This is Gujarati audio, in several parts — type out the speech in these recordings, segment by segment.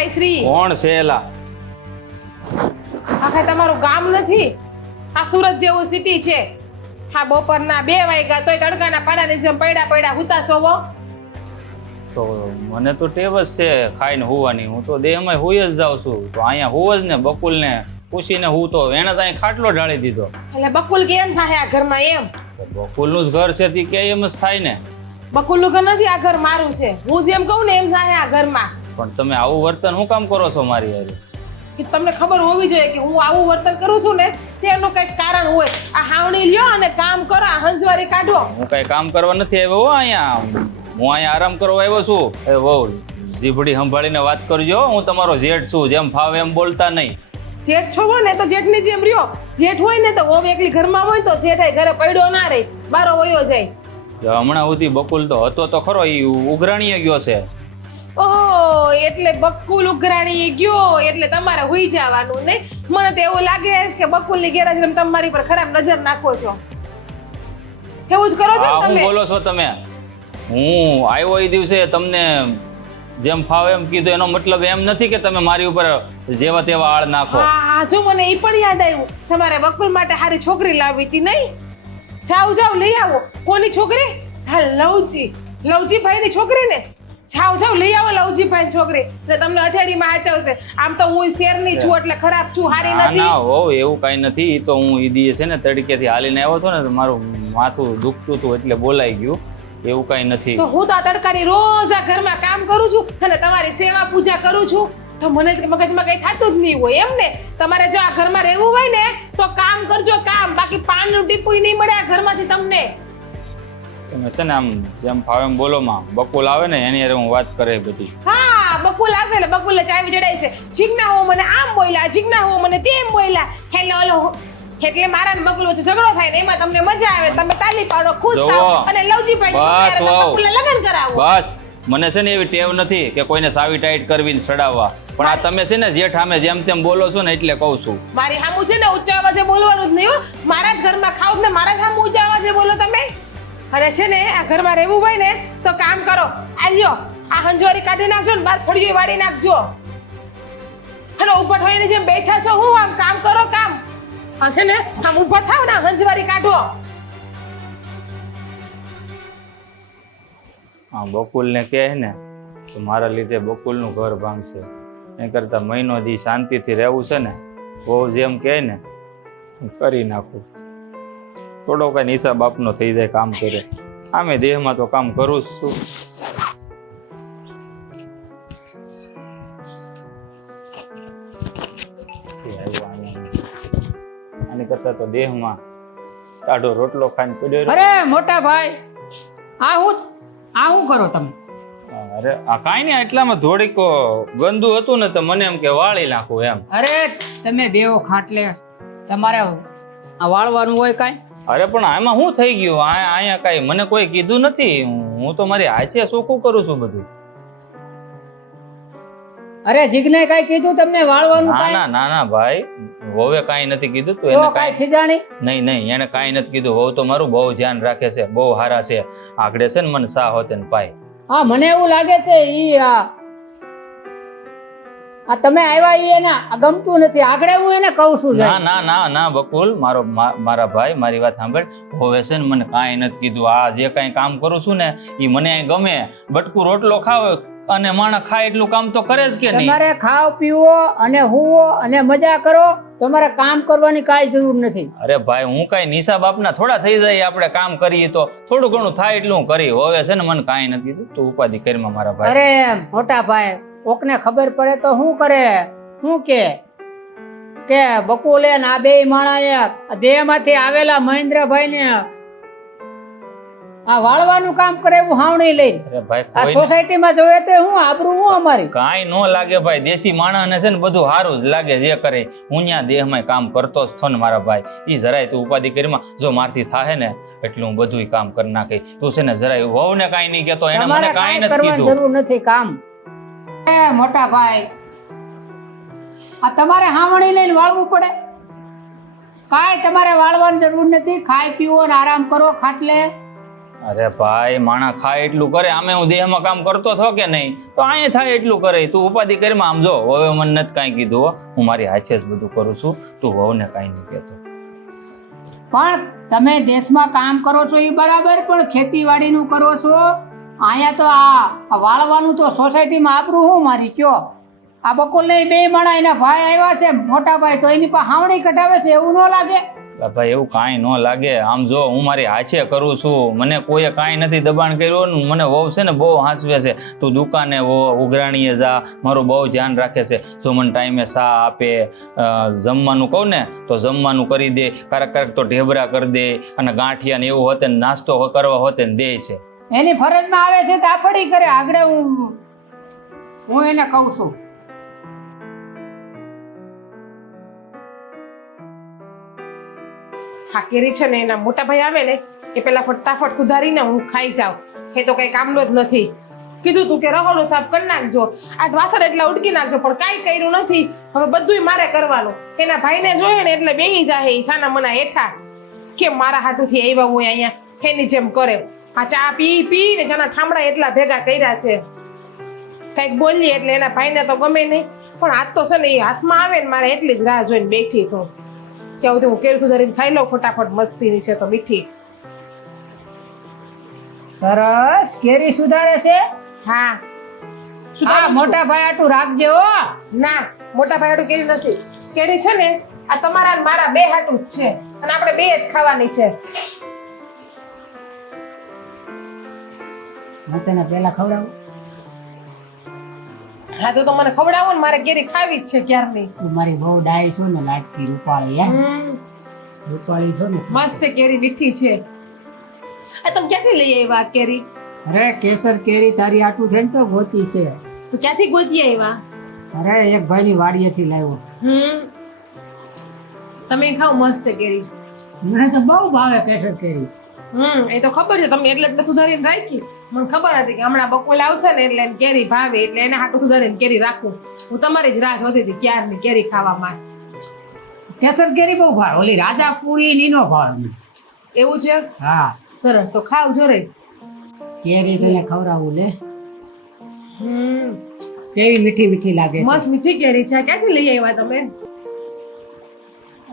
ભાઈ શ્રી કોણ છે એલા? આખા તમારું ગામ નથી? આ સુરત જેવું સિટી છે. હા બપોરના બે વાગ્યા તોય તડકાના પાડાની જેમ પડ્યા પડ્યા હુતા ચોવો તો મને તો ટેવ જ છે ખાઈને હોવાની. હું તો દેહમાં હોઈ જ જાઉં છું. તો અહીંયા હોવ જ ને બકુલને પૂછીને હું તો એને તો અહીં ખાટલો ઢાળી દીધો. એટલે બકુલ કેમ થાય આ ઘરમાં એમ? બકુલનું જ ઘર છે તે કે એમ જ થાય ને. બકુલનું ઘર નથી આ ઘર મારું છે. હું જેમ કહું ને એમ થાય આ ઘરમાં. પણ તમે આવું વર્તન હું કામ કરો છો મારી હારે? કે તમને ખબર હોવી જોઈએ કે હું આવું વર્તન કરું છું ને તેનું કંઈક કારણ હોય. આ હાવણી લ્યો અને કામ કરો આ હંજવારી કાઢો. હું કઈ કામ કરવા નથી આવ્યો હો અહીંયા. હું અહીંયા આરામ કરવા આવ્યો છું. એ વહુ જીભડી સંભાળીને વાત કરજો હું. તમારો જેઠ છું જેમ ફાવે એમ બોલતા નહીં. જેઠ છો ને તો જેઠની જેમ રહ્યો. જેઠ હોય ને તો ઓમ એકલી ઘરમાં હોય તો જેઠાઈ ઘરે પડ્યો ના રહે. બારો વયો જાય. હમણાં સુધી બકુલ તો હતો તો ખરો એ ઉઘરાણીએ ગયો છે. એટલે બકુલ ઉઘરાણી ગયો એટલે તમારે હુઈ જવાનું ને. મને તો એવું લાગે કે બકુલની ગેરહાજરી તમે તમારી પર ખરાબ નજર નાખો છો. એવું જ કરો છો ને તમે? બોલો છો તમે? હું આવ્યો એ દિવસે તમને જેમ ફાવે એમ કીધું એનો મતલબ એમ નથી કે તમે મારી ઉપર જેવા તેવા આળ નાખો. હા હા જો મને એ પણ યાદ આવ્યું. તમારે બકુલ માટે હારી છોકરી લાવી હતી નહીં? જાવ જાવ લઈ આવો. કોની છોકરી? હા લવજી. લવજી ભાઈની છોકરી ને જાઓ જાઓ લઈ આવો લવજી ભાઈની છોકરી. એટલે તમને અથેડીમાં હાચવશે આમ તો હું શેરની છું એટલે ખરાબ છું હારી ના નથી. ના હો એવું કઈ નથી. તો હું ઈ દીએ છે ને તડકેથી હાલીને આવ્યો હતો ને તો મારું માથું દુખતું હતું એટલે બોલાઈ ગયું. એવું કાંઈ નથી. તો હું તો આ તડકાની રોજ આ ઘરમાં કામ કરું છું અને તમારી સેવા પૂજા કરું છું. તો મને મગજમાં કઈ થતું જ નહીં હોય એમ ને? તમારે જો આ ઘરમાં રહેવું હોય ને તો કામ કરજો કામ. બાકી પાનનું ટીપું નહીં મળે આ ઘરમાંથી તમને. તમે છે ને આમ જેમ ફાવે એમ બોલો માં. બકુલ આવે ને એની હારે હું વાત કરે બધી. હા બકુલ આવે એટલે બકુલે ચાવી ચડાઈ છે. જીજ્ઞા હો મને આમ બોલ્યા જીજ્ઞા હો મને તેમ બોલ્યા. હેલો ઓલો એટલે મારા ને બકુલ વચ્ચે ઝઘડો થાય ને એમાં તમને મજા આવે તમે તાલી પાડો ખુશ. થાઓ. અને લવજીભાઈ બસ, છોકરા વાવ. બકુલને લગ્ન કરાવો. બસ. મને છે ને એવી ટેવ નથી કે કોઈને સાવી ટાઈટ કરવી ને ચડાવવા. પણ આ તમે છે ને જેઠ સામે જેમ તેમ બોલો છો ને એટલે કહું છું. મારી સામું છે ને ઊંચા અવાજે બોલવાનું જ નહીં હો. મારા જ ઘરમાં ખાવ ને મારા જ સામું ઊંચા અવાજે બોલો તમે. અને છે ને, આ ઘરમાં રહેવું હોય ને, તો કામ કરો. આ લ્યો, આ હંજવારી કાઢી નાખજો ને, બાર ફળીઓ વાળી નાખજો. અને ઉપર થઈને જેમ બેઠા છો, હું આમ કામ કરો કામ. હા છે ને, આમ ઊભા થાવ ને હંજવારી કાઢો. હા બકુલને કહે ને તો મારા લીધે બકુલનું ઘર ભાંગશે. એ કરતાં મહિનો દી શાંતિથી રહેવું છે ને, બહુ જેમ કહે ને કરી નાખું. થોડો કાંઈ હિસાબ આપનો થઈ જાય કામ કરે. આમે દેહમાં તો કામ કરું જ છું. આની કરતા તો દેહમાં ટાઢો રોટલો ખાઈને પડ્યો અરે મોટા ભાઈ આ હું આ હું કરો તમે? અરે આ કાંઈ નહીં એટલામાં થોડીક ગંદુ હતું ને તો મને એમ કે વાળી નાખું એમ. અરે તમે બેવો ખાટલે. તમારે આ વાળવાનું હોય કાંઈ? અરે પણ આમાં શું થઈ ગયું? આ અહીંયા કાંઈ મને કોઈ કીધું નથી. હું તો મારી હાચે સોખું કરું છું બધું. અરે જીગને કાંઈ કીધું તમને વાળવાનું ના ના ના ના ભાઈ. વોવે કાંઈ નથી કીધું તો એને કાંઈ ખીજાણી? નહીં નહીં એને કાંઈ નથી કીધું. વહુ તો મારું બહુ ધ્યાન રાખે છે બહુ સારા છે. આકડે છે ને મને સા હોતે ને પાય. હા મને એવું લાગે છે ઈ આ આ તમે આવ્યા એ એને ગમતું નથી. આગળ હું એને કહું છું ના ના ના ના બકુલ. મારો મારા ભાઈ મારી વાત સાંભળ. હોવે છે ને મને કાંઈ નથી કીધું. આ જે કાંઈ કામ કરું છું ને એ મને ગમે. બટકું રોટલો ખાવ અને માણસ ખાય એટલું કામ તો કરે જ કે નહીં. તમારે ખાવ પીવો અને હુવો અને મજા કરો. તમારે કામ કરવાની કાંઈ જરૂર નથી. અરે ભાઈ હું કાંઈ નિશા બાપના થોડા થઈ જાય આપણે કામ કરીએ તો. થોડું ઘણું થાય એટલું કરી. હવે છે ને મને કાંઈ નથી કીધું. તું ઉપાધિ કરીમાં મારા ભાઈ. અરે મોટા ભાઈ કોકને ખબર પડે તો શું કરે? શું કે? કે બકુલે ને આ બે માણાએ દેહમાંથી આવેલા મહેન્દ્રભાઈ ને આ વાળવાનું કામ કરે એવું હાવણી લઈ. આ સોસાયટીમાં જોઈએ તો હું આબરૂ હું અમારી? કાઈ ન લાગે ભાઈ દેશી માણસને છે ને બધું સારું જ લાગે જે કરે. હું ત્યાં દેહમાં કામ કરતો જ છો ને મારા ભાઈ. ઈ જરાય તું ઉપાધિ કરીમાં જો મારથી થાહે ને એટલું હું બધું કામ કરી નાખી. તું છે ને જરાય વહુ ને કાઈ નહીં કેતો એને મને કાંઈ નથી કીધું. જરૂર નથી કામ. એ મોટા ભાઈ આ તમારે હાવણી લઈને વાળવું પડે. કાંઈ તમારે વાળવાની જરૂર નથી ખાઈ પીવો ને આરામ કરો ખાટલે. અરે ભાઈ માણા ખાય એટલું કરે આમે હું દેહમાં કામ કરતો થો કે નહીં? તો અહીંયા થાય એટલું કરે તું ઉપાધિ કરીમાં આમ જો હવે મને નથી કાંઈ કીધું હું મારી હાથે જ બધું કરું છું તું વહુને કાંઈ નહીં કહેતો. પણ તમે દેશમાં કામ કરો છો એ બરાબર પણ ખેતીવાડીનું કરો છો? અહીંયા તો આ વાળવાનું તો સોસાયટીમાં આપરું હું મારી, કયો? આ બકોલ ને બે માણા એના ભાઈ આવ્યા છે, મોટા ભાઈ તો એની પાસે હાવણી કઢાવે છે, એવું ન લાગે? ભાઈ, એવું કાંઈ ન લાગે. આમ જો હું મારી હાચે કરું છું, મને કોઈએ કાંઈ નથી દબાણ કર્યું મને વહુ છે ને બહુ હાંસવે છે. તું દુકાને ઉઘરાણીએ જા, મારું બહુ ધ્યાન રાખે છે. જો મને ટાઈમે સા આપે જમવાનું કહું ને, તો જમવાનું કરી દે. ક્યારેક ક્યારેક તો ઢેબરા કરી દે અને ગાંઠિયા ને એવું હોતે નાસ્તો કરવા હોતે ને દે છે. એની ફરજમાં આવે છે તો આપડી કરે. આગળ હું હું એને કહું છું. હા, કેરી છે ને એના મોટા ભાઈ આવે ને, એ પેલા ફટાફટ સુધારીને હું ખાઈ જાઉં. એ તો કઈ કામનો જ નથી. કીધું તું કે રહોડું સાફ કરી નાખજો. આ વાસણ એટલા ઉડકી નાખજો, પણ કાંઈ કર્યું નથી. હવે બધુંય મારે કરવાનું. એના ભાઈને જોયે ને એટલે બેહી જાય એ છાના મના હેઠા. કેમ મારા હાટુથી આવ્યા હોય અહીંયા? એની જેમ કરે. આ ચા પી પી ને જેના ઠામડા એટલા ભેગા કર્યા છે. કંઈક બોલીએ એટલે એના ભાઈને તો ગમે નહીં. પણ હાથ તો છે ને એ હાથમાં આવે ને મારે એટલી જ રાહ જોઈને બેઠી છું. કે હવે હું કેરી ધરીને ખાઈ લઉં ફટાફટ મસ્તીની છે તો મીઠી. સરસ કેરી સુધારે છે? હા. હા મોટા ભાઈ આટું રાખજે હો. ના મોટા ભાઈ આટુ કેરી નથી. કેરી છે ને આ તમારા મારા બે હાટું જ છે. અને આપણે બે જ ખાવાની છે. હું તને પેલા ખવડાવું. હા તો તો મને ખવડાવો ને મારે કેરી ખાવી જ છે ક્યારની? મારી બહુ ડાય છો ને લાટકી રૂપાળી હે? રૂપાળી છો ને મસ્ત છે કેરી મીઠી છે. આ તમે ક્યાંથી લઈ આવ્યા કેરી? અરે કેસર કેરી તારી આટું થઈને તો ગોતી છે. તો ક્યાંથી ગોતી આવ્યા? અરે એક ભાઈની વાડીએથી લાવ્યો. હમ. તમે ખાવ મસ્ત છે કેરી. મને તો બહુ ભાવે કેસર કેરી. હમ એ તો ખબર છે તમને એટલે જ મેં સુધારીને રાખી. મને ખબર હતી કે હમણાં બકોલ આવશે ને એટલે કેરી ભાવે એટલે એને હાટું સુધારીને કેરી રાખું. હું તમારી જ રાહ જોતી હતી ક્યારની કેરી ખાવામાં. કેસર કેરી બહુ ભાવ. ઓલી રાજાપુરી નીનો ભાવ. એવું છે? હા. સરસ. તો ખાવ જો રે. કેરી તને ખવડાવું લે. હમ. કેવી મીઠી મીઠી લાગે છે. મસ્ત મીઠી કેરી છે. ક્યાંથી લઈ આવ્યા તમે?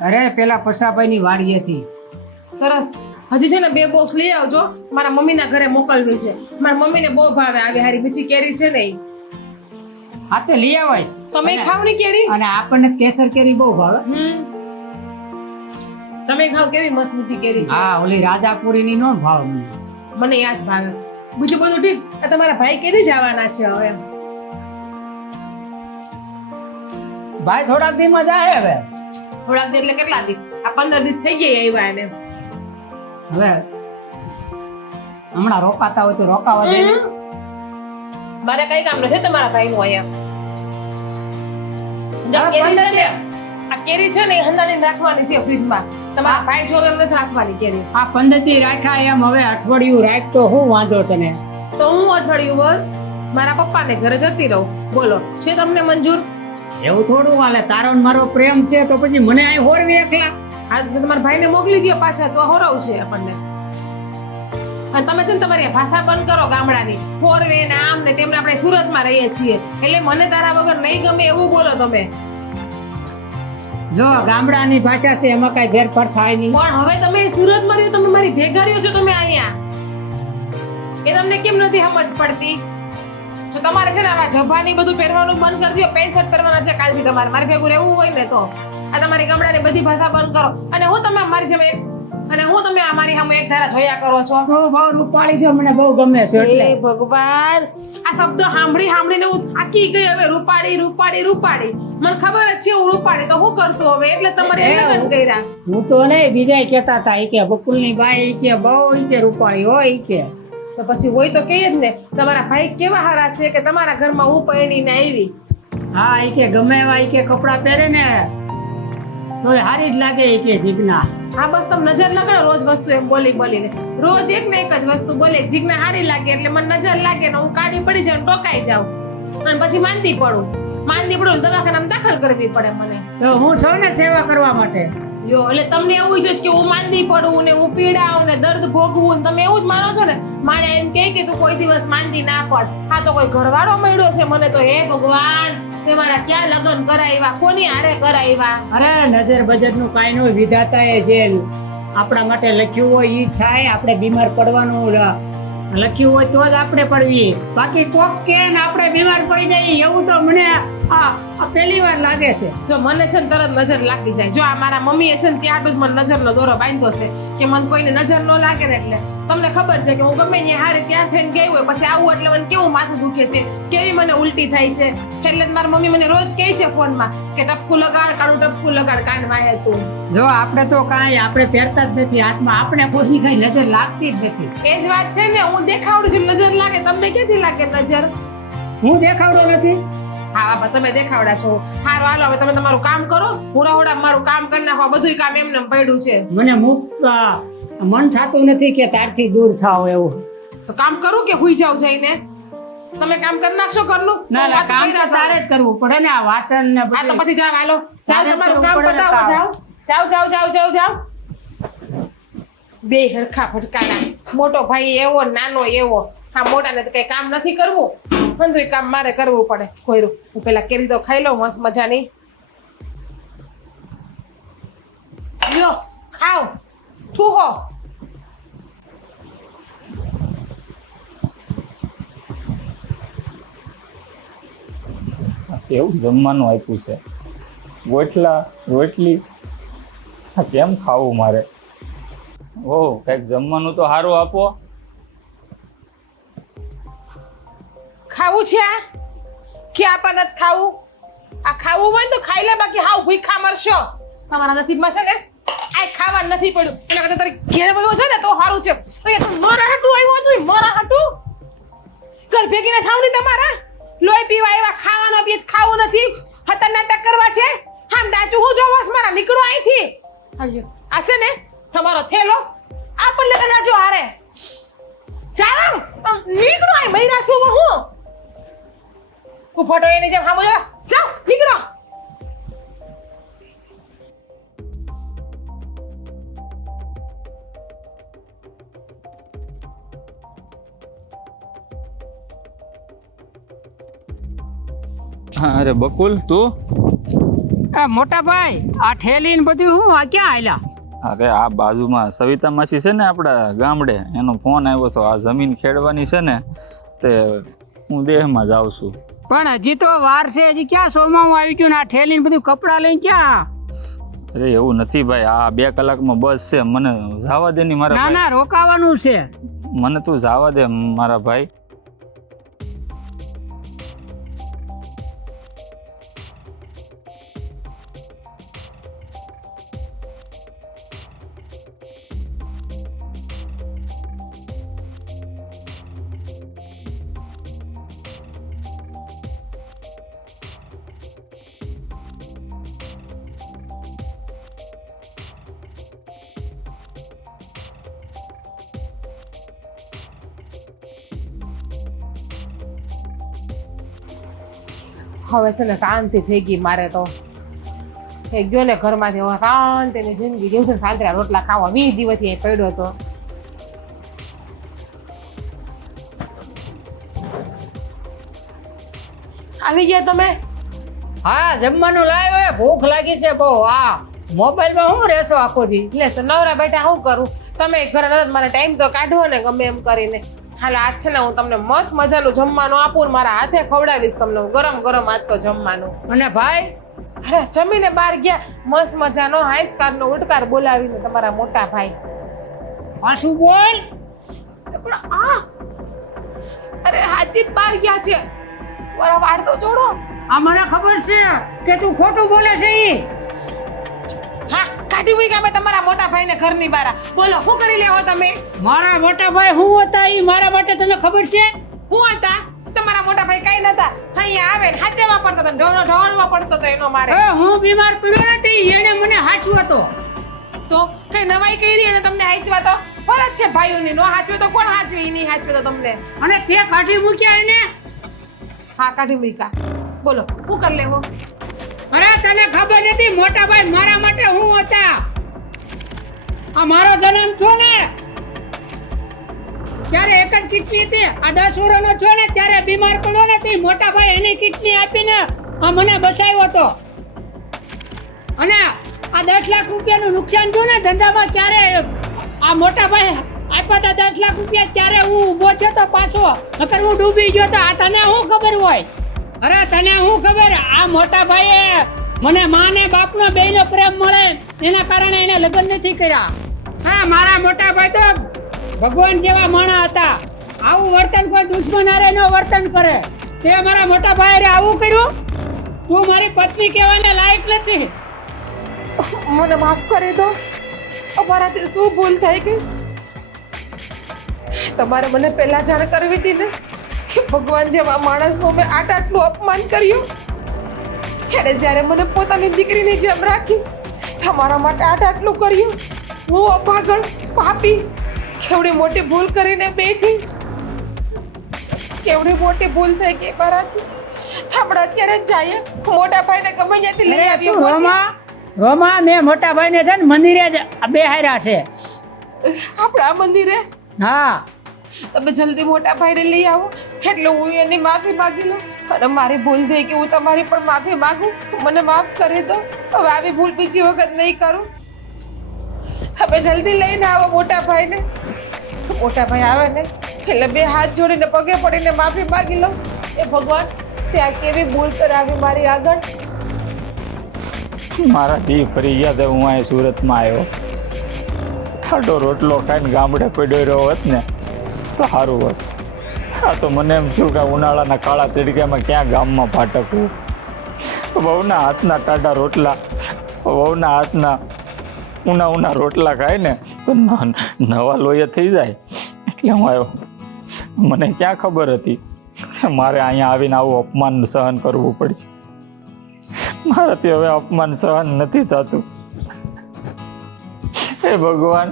અરે પેલા પસાભાઈની વાડીએથી. સરસ. હજી છે ને બે બોક્સ લઈ આવજો. મારા મમ્મીના ઘરે મોકલવી છે. મારા મમ્મીને બહુ ભાવે આવી હારી મીઠી કેરી છે ને. હા તે લઈ આવાય. તમે ખાવની કેરી? અને આપણને કેસર કેરી બહુ ભાવે. તમે ખાવ કેવી મસ્ત મીઠી કેરી છે. હા ઓલી રાજાપુરીની નો ભાવ મને. મને યાદ ભાવે. બીજું બધું ઠીક? આ તમારા ભાઈ કેદી જવાના છે હવે? ભાઈ થોડાક દી માં જાય હવે. થોડાક દી એટલે કેટલા દી? આ પંદર દી થઈ ગયા આવ્યા એને. હવે હમણાં રોકાતા હોય તો રોકાવા દે. મારે કઈ કામ નથી તમારા ભાઈ નું અહીંયા. હા, આ કેરી છે ને એ રાખવાની છે ફ્રીજમાં. તમારા ભાઈ જોવે એમ નથી રાખવાની કેરી. આ પંદર દી રાખ્યા એમ હવે અઠવાડિયું રાખ તો શું વાંધો તને. તો હું અઠવાડિયું બોલ મારા પપ્પાને ઘરે જતી રહું. બોલો છે તમને મંજૂર? એવું થોડું હાલે તારો મારો પ્રેમ છે તો પછી મને અહીં હોરવી એકલા? આ તો તમારા ભાઈને મોકલી દો પાછા તો હોરવશે આપણને. અને તમે છે ને તમારી ભાષા બંધ કરો ગામડાની. ફોરવે ને આમ ને તેમને આપણે સુરતમાં રહીએ છીએ. એટલે મને તારા વગર નહીં ગમે એવું બોલો તમે. જો ગામડાની ભાષા છે એમાં કઈ ફેરફાર થાય નહીં. પણ હવે તમે સુરતમાં રહ્યો તમે મારી ભેગા રહ્યો છો તમે અહીંયા. એ તમને કેમ નથી સમજ પડતી? જો તમારે છે ને આમાં જભાની બધું પહેરવાનું બંધ કરી દો પેન્ટ શર્ટ પહેરવાના છે કાલથી તમારે. મારી ભેગું રહેવું હોય ને તો. આ તમારી ગામડાની બધી ભાષા બંધ કરો. અને હું તમે મારી જેમ એક અને હું તમે અમારી સામે એક ધારા જોયા કરો છો. તો બહુ રૂપાળી છે મને બહુ ગમે છે એટલે. ભગવાન આ શબ્દ સાંભળી સાંભળીને હું થાકી ગઈ હવે. રૂપાળી રૂપાળી રૂપાળી. મને ખબર જ છે હું રૂપાળી તો હું કરતો હવે? એટલે તમારે લગ્ન કર્યા. હું તો ને બીજા કહેતા હતા કે બકુલની બાઈ કે બહુ કે રૂપાળી હોય કે. તો પછી હોય તો કહીએ જ ને તમારા ભાઈ કેવા હારા છે કે તમારા ઘરમાં હું પરણીને આવી? હા એ કે ગમે એવા એ કે કપડાં પહેરે ને. તો હારી જ લાગે કે જીજ્ઞા હા બસ તમે નજર લગાડો રોજ વસ્તુ એમ બોલી બોલીને રોજ એક ને એક જ વસ્તુ બોલે જીગને હારી લાગે એટલે મને નજર લાગે ને હું કાઢી પડી જાઉં ટોકાઈ જાઉં. અને પછી માંદી પડું. માંદી પડું દવાખાનામાં દાખલ કરવી પડે મને. તો હું છું ને સેવા કરવા માટે? યો એટલે તમને એવું જ છે કે હું માંદી પડું ને હું પીડાઉં ને દર્દ ભોગવું ને તમે એવું જ માનો છો ને? મારે એમ કે તું કોઈ દિવસ માંદી ના પડ. હા તો કોઈ ઘરવાળો મળ્યો છે મને તો હે ભગવાન! તે મારા ક્યાં લગ્ન કરાવ્યા કોની હારે કરાવ્યા અરે નજર બજરનું કાંઈ નું વિધાતા એ જે આપણા માટે લખ્યું હોય ઈ થાય આપણે બીમાર પડવાનું લખ્યું હોય તો જ આપણે પડવી બાકી કોક કે ને આપણે બીમાર પડી જઈએ એવું તો મને આ આ પહેલી વાર લાગે છે. જો મને છે ને તરત નજર લાગી જાય. જો આ મારા મમ્મીએ છે ને ત્યાં જ મને નજરનો દોરો બાંધ્યો છે કે મને કોઈને નજર ન લાગે ને એટલે તમને ખબર છે કે હું ગમે ત્યાં હારે ત્યાં થઈને ગઈ હોય પછી આવું એટલે મને કેવું માથું દુખે છે? કેવી મને ઉલટી થાય છે? એટલે જ મારી મમ્મી મને રોજ કહે છે ફોનમાં કે ટપકું લગાડ કાળું ટપકું લગાડ કાન વાય તું. જો આપણે તો કાંઈ આપણે પહેરતા જ નથી હાથમાં આપણે કોઈની કઈ નજર લાગતી જ નથી. એ જ વાત છે ને હું દેખાવડું છું નજર લાગે તમને ક્યાંથી લાગે નજર? હું દેખાવડો નથી. હા બાપા તમે દેખાવડા છો. હારો હાલો હવે તમે તમારું કામ કરો પૂરા મારું કામ કરી નાખો બધું કામ એમને એમ પડ્યું છે. મને મુક્ત મન થતું નથી કે તારથી દૂર થાવ એવું. તો કામ કરું કે હુઈ જાવ જઈને? તમે કામ કરી નાખશો ઘરનું? ના ના કામ તો તારે જ કરવું પડે ને આ વાસણ ને આ તો પછી જાવ હાલો. જાવ તમારું કામ પતાવો જાવ જાવ જાવ જાવ જાવ જાવ બે હરખા ફટકાના મોટો ભાઈ એવો નાનો એવો. હા મોટાને તો કઈ કામ નથી કરવું. બધું કામ મારે કરવું પડે. કોયરું હું પેલા કેરી તો ખાઈ લઉં મસ્ત મજાની. લ્યો ખાઓ. ઠૂહો એવું જમવાનું આપ્યું છે. ગોટલા રોટલી. આ કેમ ખાવું મારે? ઓહ કંઈક જમવાનું તો સારું આપો. ખાવું છે આ? કે આપણને ખાવું? આ ખાવું હોય તો ખાઈ લે બાકી હાવ ભૂખા મરશો. તમારા નસીબમાં છે ને? આ ખાવા નથી પડ્યું. એટલે કદાચ તારે ઘેર બધું છે ને તો સારું છે. અહીંયા તો મારા હાટું આવ્યું હતું મારા હાટું. ઘર ભેગીને થાવ તમારા. લોહી પીવા આવ્યા, ખાવાનો બી ખાવું નથી. હતા નાટક કરવા છે. હા ડાચું હું જોવો મારા નીકળો અહીંથી. આ છે ને તમારો થેલો. આ પણ લેતા હારે. જાવ નીકળો અહીં બૈરા સુવો હું. ઊભો તો એની જેમ હામો જાઓ, નીકળો. અરે બકુલ તું? એ મોટા ભાઈ આ થેલી ને બધું હું આ ક્યાં આયલા? અરે આ બાજુમાં સવિતા માસી છે ને આપણા ગામડે એનો ફોન આવ્યો તો આ જમીન ખેડવાની છે ને તે હું દેહમાં જાઉં છું. પણ હજી તો વાર છે હજી ક્યાં સોમાવું આવી ગયું ને આ થેલી ને બધું કપડાં લઈને ક્યાં? અરે એવું નથી ભાઈ આ બે કલાકમાં બસ છે મને જવા દે ની મારા ના ના રોકાવાનું છે. મને તું જવા દે મારા ભાઈ. હવે છે ને શાંતિ થઈ ગઈ મારે તો. એ ગયો ને ઘરમાંથી હવે શાંતિની જિંદગી જેવું સાંતરા રોટલા ખાવા વીસ દિવસથી અહીં પડ્યો હતો આવી ગયા તમે? હા જમવાનું લાવ્યો એ. ભૂખ લાગી છે બહુ. હા મોબાઈલમાં હું રહેશો આખો દી? એટલે નવરા બેઠા શું કરું? તમે ઘરે નથી મારે ટાઈમ તો કાઢવો ને ગમે એમ કરીને. હાલ આજ છે ને હું તમને મસ્ત મજાનું જમવાનું આપું ને મારા હાથે ખવડાવીશ તમને. ગરમ ગરમ આજ તો જમવાનું. અને ભાઈ? અરે જમીને બહાર ગયા. મસ્ત મજાનો હાઈસ્કાર નો ઉડકાર બોલાવીને તમારા મોટા ભાઈ. પાછું બોલ? પણ આ! અરે હાજી બહાર ગયા છે. મારા વાળ તો જોડો. આ મને ખબર છે કે તું ખોટું બોલે છે ઈ. કાઢી મૂક્યા મેં તમારા મોટા ભાઈને ઘરની બહાર બોલો શું કરી લેવો તમે? મારા મોટા ભાઈ હું હતા? એ મારા માટે તને ખબર છે? હું હતા? તમારા મોટા ભાઈ કઈ નતા. અહીંયા આવે ને હાચેમાં પડતો તો ઢોળો ઢોળવા પડતો તો એનો મારે. હું બીમાર પડ્યો નથી એને મને હાચવો હતો તો કઈ નવાઈ કરી અને તમને હાચવા તો? ફરજ છે ભાઈઓની નો હાચવે તો કોણ હાચવે? એ નહીં હાચવે તો તમને. અને તે કાઢી મૂક્યા એને? હા કાઢી મૂક્યા. બોલો શું કરી લેવો અરે તને ખબર નથી, મોટા ભાઈ મારા માટે હું હતા? આ મારો જન્મ થયો ને ત્યારે એક જ કિડની હતી, આ દસ વર્ષનો થયો ને, ત્યારે બીમાર પડ્યો ને, તે મોટા ભાઈ એની કિડની આપીને આ મને બચાવ્યો હતો. અને આ દસ લાખ રૂપિયાનું નુકસાન થયું ને, ધંધામાં ક્યારે આ મોટા ભાઈ આપ્યા હતા દસ લાખ રૂપિયા, ત્યારે હું ઊભો થયો તો પાછો, નકર હું ડૂબી ગયો તો આ તને શું ખબર હોય? અરે તને શું ખબર? આ મોટા ભાઈએ મને માં ને બાપનો નો પ્રેમ મળે એના કારણે એને લગ્ન નથી કર્યા. હા, મારા મોટા ભાઈ તો ભગવાન જેવા માણા હતા. આવું વર્તન કોઈ દુશ્મન હારે નો વર્તન કરે. તે મારા મોટા ભાઈ રે આવું કર્યું? તું મારી પત્ની કહેવાને લાયક નથી. મને માફ કરી દો. અમારાથી શું ભૂલ થઈ ગઈ? તમારે મને પહેલા જાણ કરવી હતી ને? ભગવાન જેવા માણસનું મેં આટ આટલું અપમાન કર્યું. એણે જ્યારે મને પોતાની દીકરીની જેમ રાખી તમારા માટે આટ આટલું કર્યું. હું અપાગળ પાપી કેવડી મોટી ભૂલ કરીને બેઠી. કેવડી મોટી ભૂલ થઈ કે મારાથી આપણે અત્યારે જઈએ મોટા ભાઈને ગમે ત્યાંથી લઈ આવીએ રોમા. રોમા મેં મોટા ભાઈને છે ને મંદિરે જ બેહાર્યા છે. આપણા મંદિરે? હા. તમે જલ્દી મોટા ભાઈને લઈ આવો. એટલે હું એની માફી માગી લઉં. અને મારી ભૂલ થઈ કે હું તમારી પણ માફી માગું. મને માફ કરી દો. હવે આવી ભૂલ બીજી વખત નહીં કરું. તમે જલ્દી લઈને આવો મોટા ભાઈને. મોટા ભાઈ આવે ને, એટલે બે હાથ જોડીને પગે પડીને માફી માગી લો એ ભગવાન, ત્યાં કેવી ભૂલ કરાવી મારી આગળ? મારા દી ફરી ગયા તો હું અહીં સુરતમાં આવ્યો. ખાટો રોટલો ખાઈને ગામડે પડ્યો રહ્યો હોત ને તો સારું હોત આ તો મને એમ થયું કે ઉનાળાના કાળા તડકામાં ક્યાં ગામમાં ફાટકવું વહુના હાથના ટાટા રોટલા, વહુના હાથના ઉના ઉના રોટલા ખાય ને, તો નવા લોહી થઈ જાય. એટલે હું આવ્યો. મને ક્યાં ખબર હતી? મારે અહીંયા આવીને આવું અપમાન સહન કરવું પડશે. મારાથી હવે અપમાન સહન નથી થતું. હે ભગવાન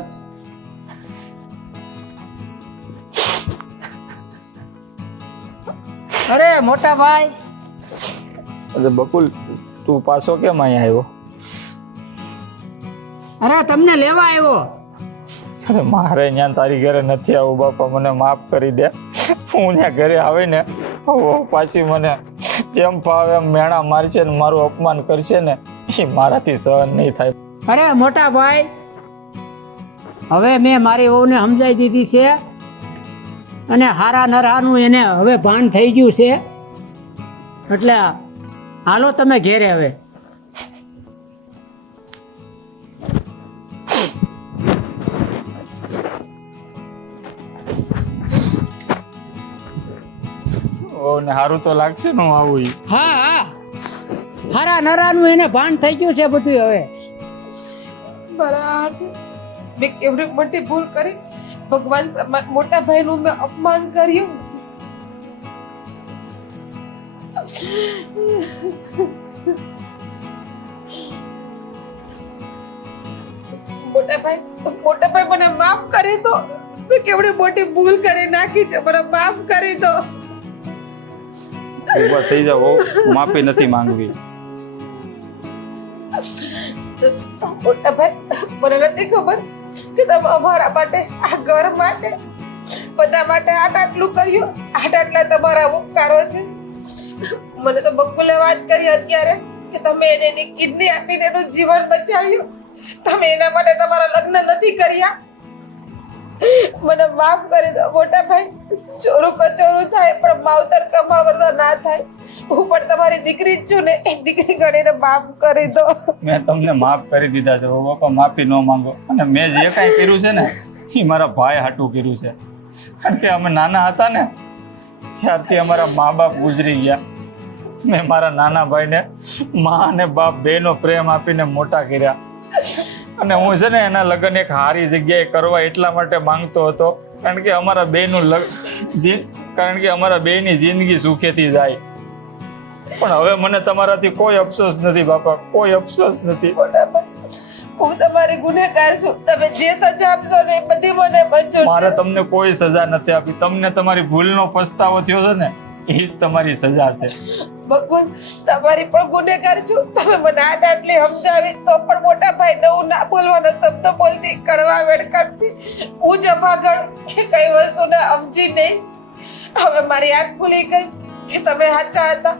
અરે મોટા ભાઈ. અરે બકુલ તું પાછો કેમ અહીંયા આવ્યો? અરે તમને લેવા આવ્યો. અરે મારે ત્યાં તારી ઘરે નથી આવું બાપા મને માફ કરી દે. હું ત્યાં ઘરે આવીને પાછી મને જેમ ફાવે એમ મેણા મારશે ને મારું અપમાન કરશે ને એ મારાથી સહન નહીં થાય. અરે મોટા ભાઈ હવે મેં મારી વહુને સમજાવી દીધી છે અને હારા નરાનું એને હવે ભાન થઈ ગયું છે. એટલે હાલો તમે ઘેરે હવે. ઓ ને હારું તો લાગશે ને આવું હા હા. હારા નરાનું એને ભાન થઈ ગયું છે બધું હવે. બરાબર. મેં કેવડી મોટી ભૂલ કરી. ભગવાન મોટા ભાઈનું મેં અપમાન કર્યું. મોટા ભાઈ મોટા ભાઈ મને માફ કરી દો. મેં કેવડી મોટી ભૂલ કરી નાખી છે મને માફ કરી દો. ઊભા થઈ જાઓ માફી નથી માંગવી. મોટા ભાઈ મને નથી ખબર કે તમે અમારા માટે, આ ઘર માટે, બધા માટે આટ આટલું કર્યું. આટ આટલા તમારા ઉપકારો છે. મને તો બકુલે વાત કરી અત્યારે કે તમે એને એની કિડની આપીને એનું જીવન બચાવ્યું. તમે એના માટે તમારા લગ્ન નથી કર્યા. મને માફ કરી દો મોટા ભાઈ ચોરું કચોરું થાય, પણ માવતર કમાવર ના થાય. હું પણ તમારી દીકરી જ છું ને, એક દીકરી ગણીને માફ કરી દો. મેં તમને માફ કરી દીધા છે બાપા માફી ન માંગો. અને મેં જે કાંઈ કર્યું છે ને, એ મારા ભાઈ હાટું કર્યું છે. કારણ કે અમે નાના હતા ને, ત્યારથી અમારા મા બાપ ગુજરી ગયા. મેં મારા નાના ભાઈને મા અને બાપ બેનો પ્રેમ આપીને મોટા કર્યા. અને હું છે ને એના લગ્ન એક સારી જગ્યાએ કરવા એટલા માટે માંગતો હતો. કારણ કે અમારા બેનું લગ કારણ કે અમારા બેની જિંદગી સુખેથી જાય. પણ હવે મને તમારાથી કોઈ અફસોસ નથી બાપા કોઈ અફસોસ નથી. હું તમારી ગુનેગાર છું. તમે જે સજા આપશો ને બધી મને મંજૂર મારે તમને કોઈ સજા નથી આપી. તમને તમારી ભૂલનો પસ્તાવો થયો છે ને એ જ તમારી સજા છે. ભગવાન તમારી પણ ગુનેગાર છું. તમે મને આટ આટલી સમજાવી તો પણ મોટા ભાઈ નવું ના બોલવાના શબ્દો બોલતી કડવા વેડ હું હું અભાગળ કે કઈ વસ્તુને સમજી નહીં. હવે મારી આંખ ખુલી ગઈ કે તમે સાચા હતા.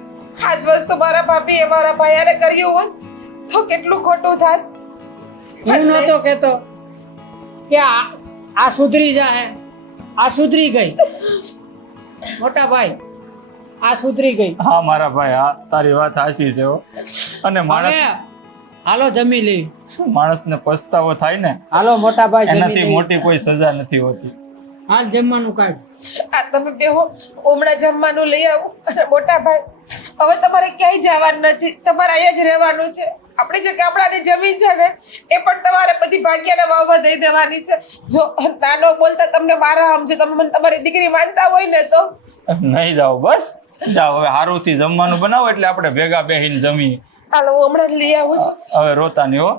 આ જ વસ્તુ મારા ભાભીએ મારા ભાઈયાને કર્યું હોત તો કેટલું ખોટું થાત. હું નહોતો કહેતો કે આ આ સુધરી જાહે. આ સુધરી ગઈ. મોટા ભાઈ આ સુધરી ગઈ. હા મારા ભાઈ હા તારી વાત સાચી છે અને માણસ હાલો જમી લઈ. માણસને પસ્તાવો થાય ને? હાલો મોટા ભાઈ એનાથી મોટી કોઈ સજા નથી હોતી. હા જમવાનું કાઢ. આ તમે બેહો ઓમણા જમવાનું લઈ આવો. અને મોટા ભાઈ હવે તમારે ક્યાંય જવાનું નથી. તમારે અહીંયા જ રહેવાનું છે. આપણી જે ગામડાની જમીન છે ને એ પણ તમારે બધી ભાગ્યના વાવમાં દઈ દેવાની છે. જો નાનો બોલતા તમને મારા સમજો તમે મને તમારી દીકરી માનતા હોય ને તો. નહીં જાઓ બસ. જાઓ હવે હારુંથી જમવાનું બનાવો એટલે આપણે ભેગા બેહીને જમીએ. હાલો હમણાં લઈ આવો છો. હવે રોતા નહીં હો.